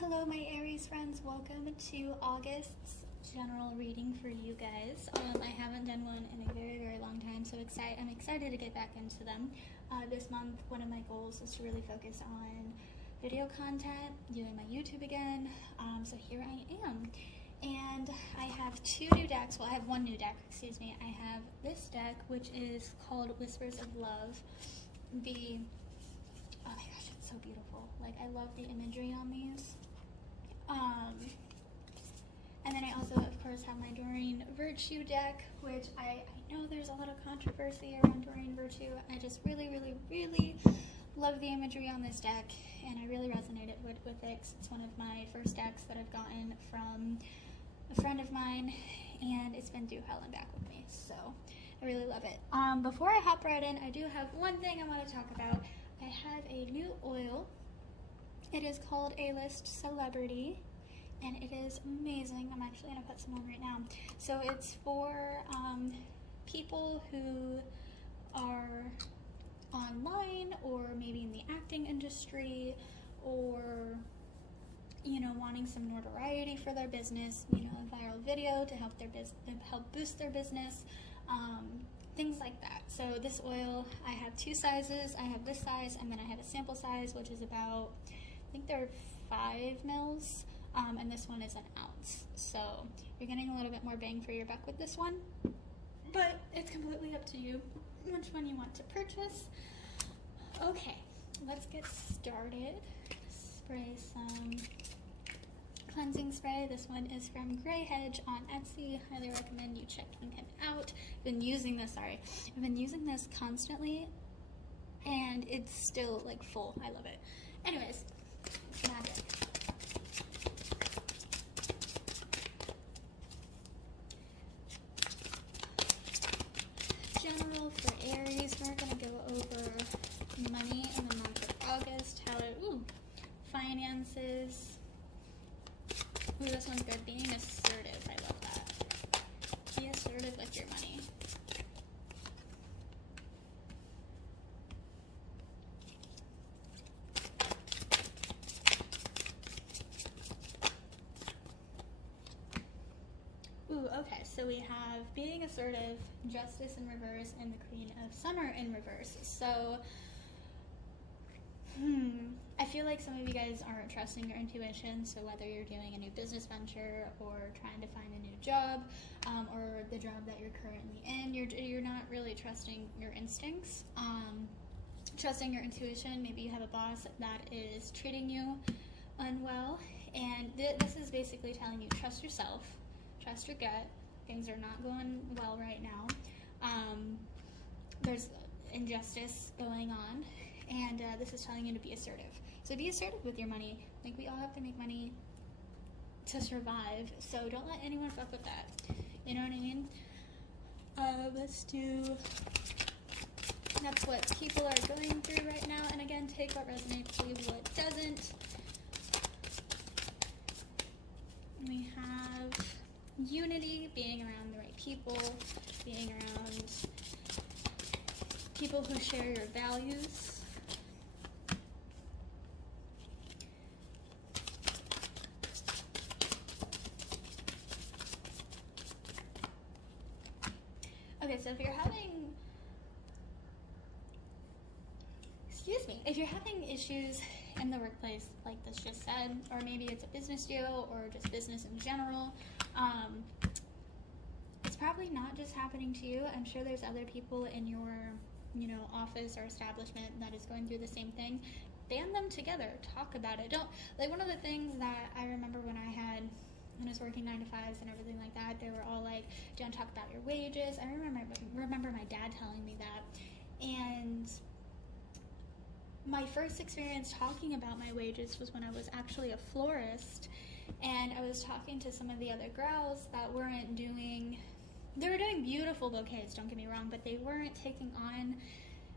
Hello my Aries friends, welcome to August's general reading for you guys. I haven't done one in a very long time, so I'm excited to get back into them. This month, one of my goals is to really focus on video content, doing my YouTube again, so here I am. And I have two new decks, well I have one new deck, excuse me. I have this deck, which is called Whispers of Love. Oh my gosh, it's so beautiful. Like, I love the imagery on these. And then I also, of course, have my Doreen Virtue deck, which I know there's a lot of controversy around Doreen Virtue. I just really love the imagery on this deck, and I really resonated with it because it's one of my first decks that I've gotten from a friend of mine, and it's been through hell and back with me, so I really love it. Before I hop right in, I do have one thing I want to talk about. I have a new oil. It is called A-List Celebrity, and it is amazing. I'm actually going to put some on right now. So it's for people who are online, or maybe in the acting industry, or, you know, wanting some notoriety for their business, you know, a viral video to help boost their business, things like that. So this oil, I have two sizes. I have this size, and then I have a sample size, which is about, I think they're 5 mils, and this one is an ounce. So you're getting a little bit more bang for your buck with this one, but it's completely up to you which one you want to purchase. Okay, let's get started. Spray some cleansing spray. This one is from Grey Hedge on Etsy. Highly recommend you checking him out. I've been using this constantly, and it's still like full. I love it. Anyways, magic. General for Aries, we're gonna go over money in the month of August, finances. Ooh, this one's good. Being assertive. I love that. Be assertive with your money. Ooh, okay, so we have being assertive, justice in reverse, and the Queen of Summer in reverse. So, I feel like some of you guys aren't trusting your intuition, so whether you're doing a new business venture or trying to find a new job, or the job that you're currently in, you're not really trusting your instincts, trusting your intuition. Maybe you have a boss that is treating you unwell, and this is basically telling you trust yourself, trust your gut. Things are not going well right now. There's injustice going on, and this is telling you to be assertive. So be assertive with your money. Like, we all have to make money to survive, so don't let anyone fuck with that. You know what I mean? That's what people are going through right now, and again, take what resonates, leave what doesn't. We have unity, being around the right people, being around people who share your values. Okay, so if you're having issues in the workplace, like this just said, or maybe it's a business deal or just business in general, it's probably not just happening to you. I'm sure there's other people in your, you know, office or establishment that is going through the same thing. Band them together, talk about it. One of the things that I remember when I was working 9 to 5s and everything like that, they were all like, don't talk about your wages. I remember my dad telling me that, and my first experience talking about my wages was when I was actually a florist, and I was talking to some of the other girls that they were doing beautiful bouquets, don't get me wrong, but they weren't taking on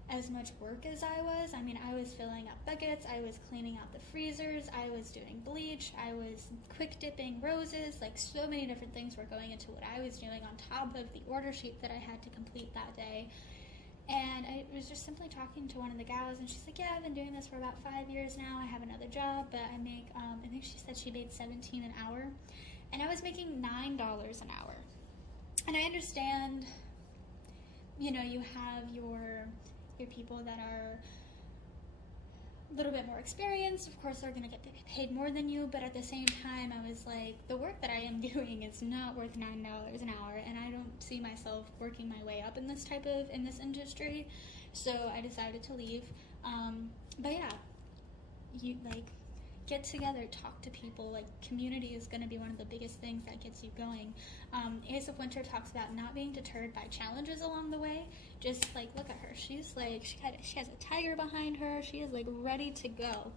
as much work as I was. I mean, I was filling up buckets, I was cleaning out the freezers, I was doing bleach, I was quick dipping roses, like so many different things were going into what I was doing on top of the order sheet that I had to complete that day. And I was just simply talking to one of the gals, and she's like, yeah, I've been doing this for about 5 years now. I have another job, but I make, I think she said she made $17 an hour. And I was making $9 an hour. And I understand, you know, you have your people that are a little bit more experienced. Of course, they're going to get paid more than you, but at the same time, I was like, the work that I am doing is not worth $9 an hour, and I don't see myself working my way up in this industry. So I decided to leave. But yeah, you like get together, talk to people. Like, community is going to be one of the biggest things that gets you going. Ace of Winter talks about not being deterred by challenges along the way. Just like, look at her. She's like, she has a tiger behind her. She is like ready to go.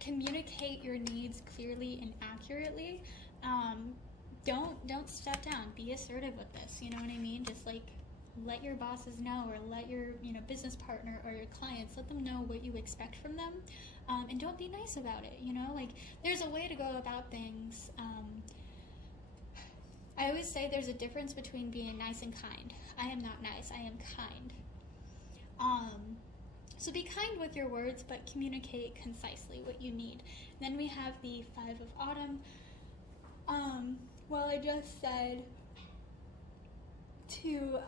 Communicate your needs clearly and accurately. Don't step down. Be assertive with this. You know what I mean? Just like, let your bosses know, or let your business partner or your clients, let them know what you expect from them, and don't be nice about it. Like, there's a way to go about things. I always say there's a difference between being nice and kind. I am not nice, I am kind. So be kind with your words, but communicate concisely what you need. Then we have the 5 of Autumn. Well, I just said to,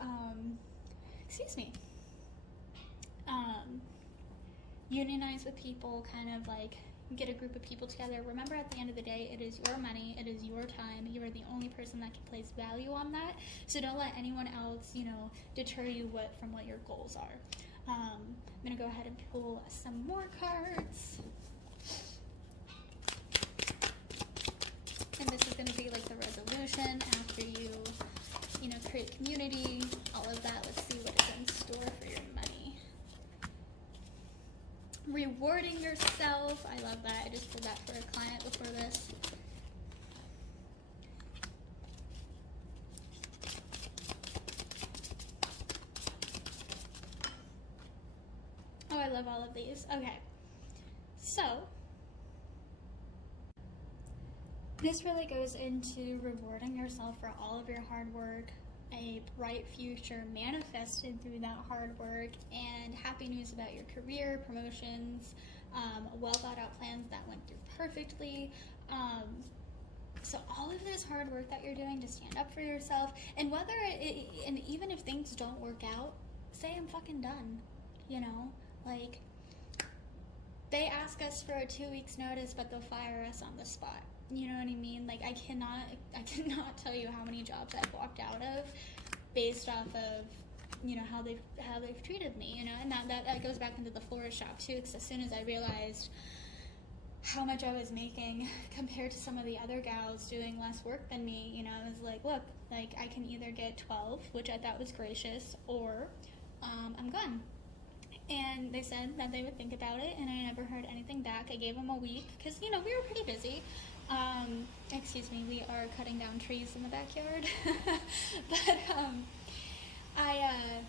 unionize with people, kind of like get a group of people together. Remember, at the end of the day, it is your money, it is your time. You are the only person that can place value on that. So don't let anyone else, deter you from what your goals are. I'm gonna go ahead and pull some more cards. And this is gonna be like the resolution after you create community, all of that. Let's see what is in store for your money. Rewarding yourself. I love that. I just did that for a client before this. Oh, I love all of these. Okay. So, this really goes into rewarding yourself for all of your hard work, a bright future manifested through that hard work, and happy news about your career, promotions, well thought out plans that went through perfectly. So all of this hard work that you're doing to stand up for yourself, and and even if things don't work out, say I'm fucking done, like, they ask us for a 2 weeks notice, but they'll fire us on the spot. You know what I mean? Like, I cannot tell you how many jobs I've walked out of based off of, how they've treated me, and that goes back into the florist shop too, because as soon as I realized how much I was making compared to some of the other gals doing less work than me, I was like, look, like, I can either get 12, which I thought was gracious, or I'm gone. And they said that they would think about it, and I never heard anything back. I gave them a week, because, we were pretty busy. We are cutting down trees in the backyard. But, I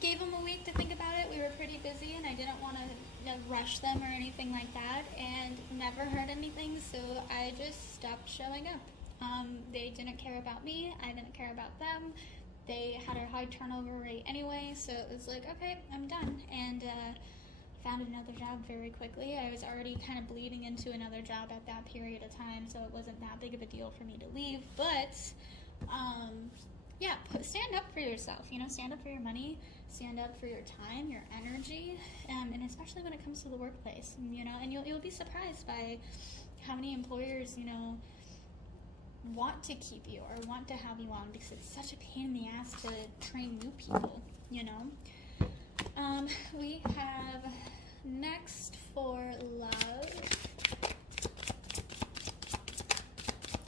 gave them a week to think about it. We were pretty busy, and I didn't want to rush them or anything like that, and never heard anything, so I just stopped showing up. They didn't care about me. I didn't care about them. They had a high turnover rate anyway, so it was like, okay, I'm done. And found another job very quickly. I was already kind of bleeding into another job at that period of time, so it wasn't that big of a deal for me to leave. But, stand up for yourself, stand up for your money, stand up for your time, your energy, and especially when it comes to the workplace, and you'll be surprised by how many employers, want to keep you or want to have you on, because it's such a pain in the ass to train new people, We have next for love.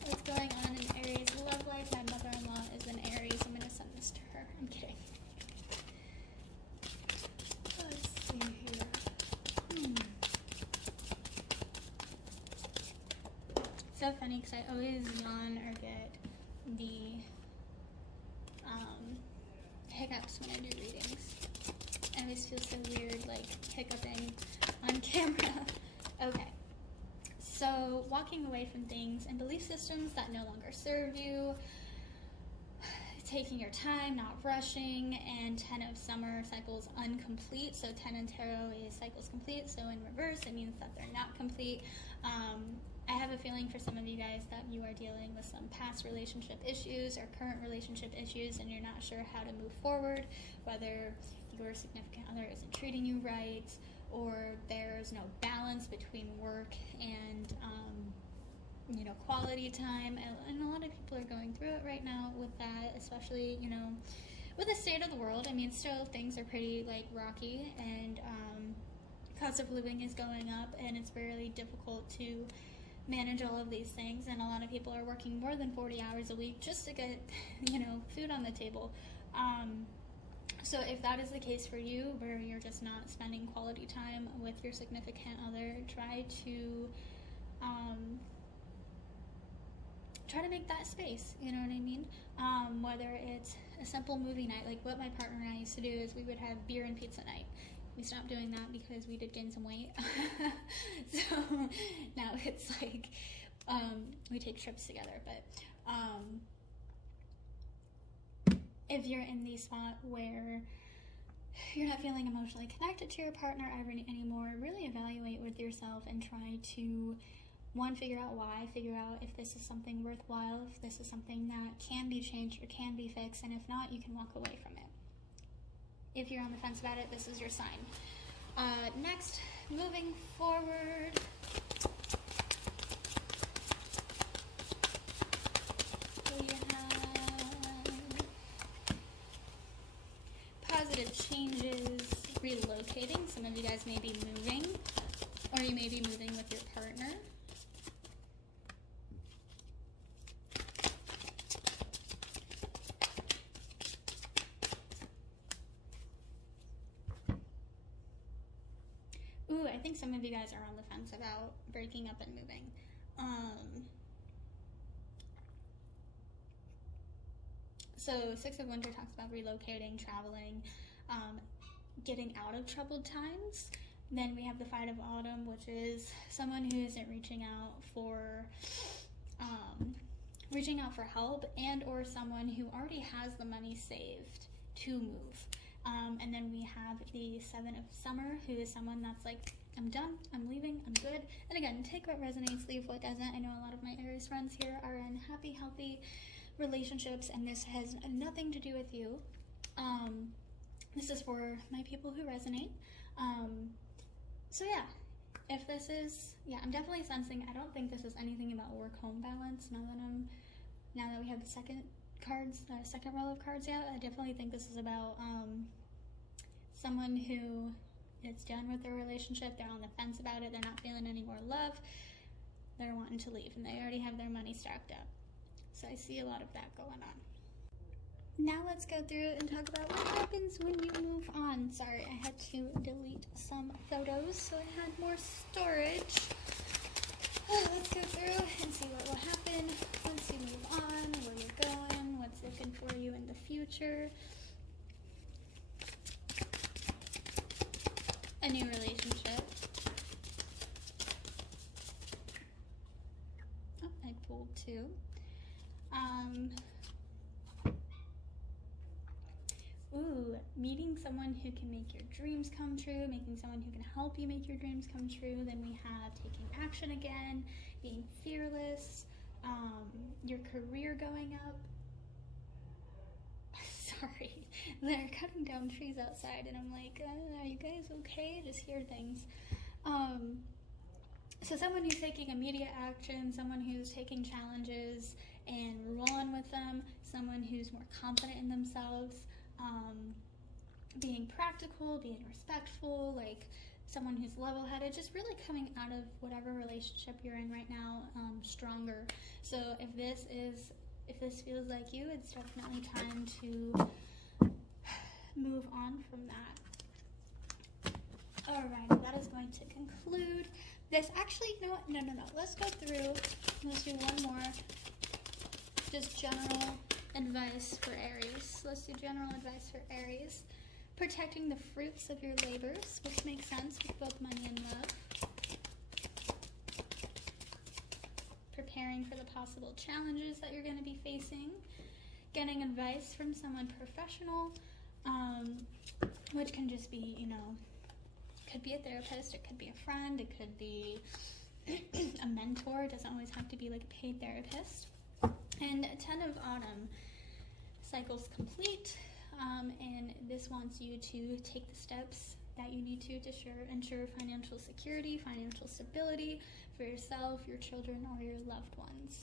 What's going on in Aries love life? My mother-in-law is an Aries. I'm going to send this to her. I'm kidding. Let's see here. So funny, because I always yawn or get the hiccups when I do readings. I always feel so weird, like, hiccuping on camera. Okay. So, walking away from things and belief systems that no longer serve you. taking your time, not rushing, and 10 of summer cycles incomplete. So 10 in tarot is cycles complete, so in reverse it means that they're not complete. I have a feeling for some of you guys that you are dealing with some past relationship issues or current relationship issues, and you're not sure how to move forward, whether your significant other isn't treating you right, or there's no balance between work and quality time. And a lot of people are going through it right now with that, especially with the state of the world. I mean, still things are pretty rocky, and cost of living is going up, and it's really difficult to manage all of these things, and a lot of people are working more than 40 hours a week just to get food on the table. So if that is the case for you, where you're just not spending quality time with your significant other, try to make that space, you know what I mean? Whether it's a simple movie night, like what my partner and I used to do is we would have beer and pizza night. We stopped doing that because we did gain some weight. So now it's we take trips together. But if you're in the spot where you're not feeling emotionally connected to your partner anymore, really evaluate with yourself and try to, one, figure out why, figure out if this is something worthwhile, if this is something that can be changed or can be fixed, and if not, you can walk away from it. If you're on the fence about it, this is your sign. Next, moving forward, we have positive changes, relocating. Some of you guys may be moving, or you may be moving with your partner. Ooh, I think some of you guys are on the fence about breaking up and moving. So Six of Winter talks about relocating, traveling, getting out of troubled times. Then we have the Fight of Autumn, which is someone who isn't reaching out for help, and or someone who already has the money saved to move. And then we have the Seven of Summer, who is someone that's like, I'm done, I'm leaving, I'm good. And again, take what resonates, leave what doesn't. I know a lot of my Aries friends here are in happy, healthy relationships, and this has nothing to do with you. This is for my people who resonate. So yeah, if this is, I'm definitely sensing, I don't think this is anything about work-home balance. Now that we have the second row of cards out, I definitely think this is about someone who is done with their relationship. They're on the fence about it. They're not feeling any more love. They're wanting to leave, and they already have their money stacked up. So I see a lot of that going on. Now let's go through and talk about what happens when you move on. Sorry, I had to delete some photos, so I had more storage. Let's go through and see what will happen once you move on, where you're going, what's looking for you in the future. A new relationship. Oh, I pulled two. Meeting someone who can make your dreams come true, making someone who can help you make your dreams come true. Then we have taking action again, being fearless, your career going up. Sorry, they're cutting down trees outside, and I'm like, are you guys okay? I just hear things. So someone who's taking immediate action, someone who's taking challenges and rolling with them, someone who's more confident in themselves, being practical, being respectful, like someone who's level-headed, just really coming out of whatever relationship you're in right now stronger. So if this feels like you, it's definitely time to move on from that. Alright, that is going to conclude this. Actually, you know what? No. Let's go through. Let's do one more. Just general advice for Aries. Let's do general advice for Aries. Protecting the fruits of your labors, which makes sense with both money and love. Preparing for the possible challenges that you're going to be facing. getting advice from someone professional, which can just be, you know, could be a therapist, it could be a friend, it could be a mentor. It doesn't always have to be like a paid therapist. And 10 of Autumn, cycle's complete, and this wants you to take the steps that you need to ensure financial security, financial stability for yourself, your children, or your loved ones.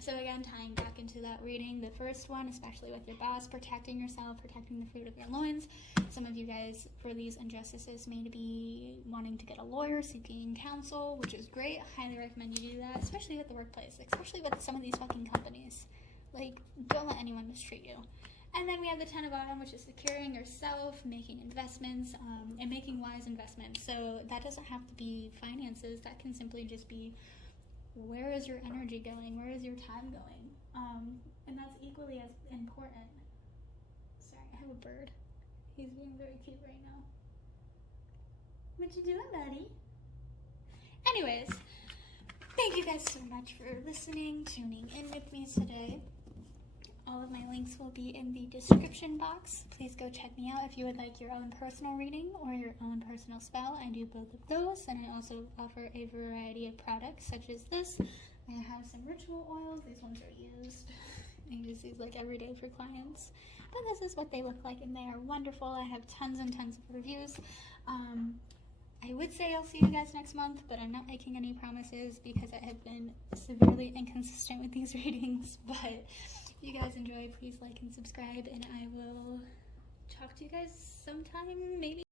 So again, tying back into that reading, the first one, especially with your boss, protecting yourself, protecting the fruit of your loins. Some of you guys, for these injustices, may be wanting to get a lawyer, seeking counsel, which is great. I highly recommend you do that, especially at the workplace, especially with some of these fucking companies. Like, don't let anyone mistreat you. And then we have the 10 of Autumn, which is securing yourself, making investments, and making wise investments. So that doesn't have to be finances. That can simply just be, where is your energy going? Where is your time going? And that's equally as important. Sorry, I have a bird. He's being very cute right now. What you doing, buddy? Anyways, thank you guys so much for listening, tuning in with me today. All of my links will be in the description box. Please go check me out if you would like your own personal reading or your own personal spell. I do both of those, and I also offer a variety of products such as this. I have some ritual oils. These ones are used. I use these like every day for clients. But this is what they look like, and they are wonderful. I have tons and tons of reviews. I would say I'll see you guys next month, but I'm not making any promises because I have been severely inconsistent with these readings. But if you guys enjoy, please like and subscribe, and I will talk to you guys sometime, maybe.